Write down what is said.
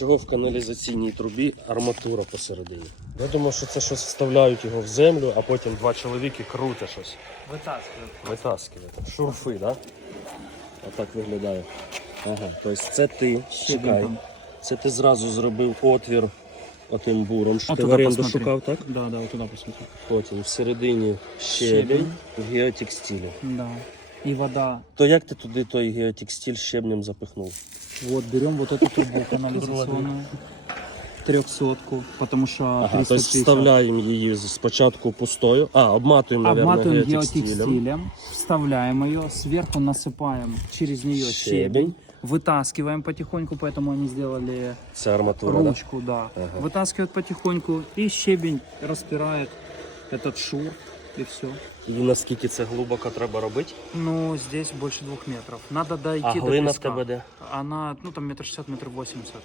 чого в каналізаційній трубі арматура посередині? Я думав, що це щось вставляють його в землю, а потім два чоловіки крутять щось. Витаскивают. Витаскивають. Шурфи, так? Да? Отак виглядає. Ага, тобто це ти, чекай. Це ти зразу зробив отвір отим буром, що ти в оренду шукав, так? Да, да, вот туда посмотри. Потім всередині Щебень. в геотекстилі. Да И вода. То як ти туди той геотекстиль щебнем запихнув? Вот, берем вот эту трубу канализационную. Трехсотку, потому что Ага, 350. тобто вставляємо її спочатку пустою. А, обматуємо, мабуть, Обматываем геотекстилем. геотекстилем, вставляем ее, сверху насыпаем через нее Щебень. щебень, вытаскиваем потихоньку, поэтому они сделали Це арматура, да? ручку, да. Ага. Вытаскивают потихоньку, и щебень распирает этот шур, и все. І наскільки це глибоко треба робити? Ну, здесь больше двух метров. Надо дойти А до глина в песка. тебе де? Она, ну, там метр шестьдесят, метр восемьдесят.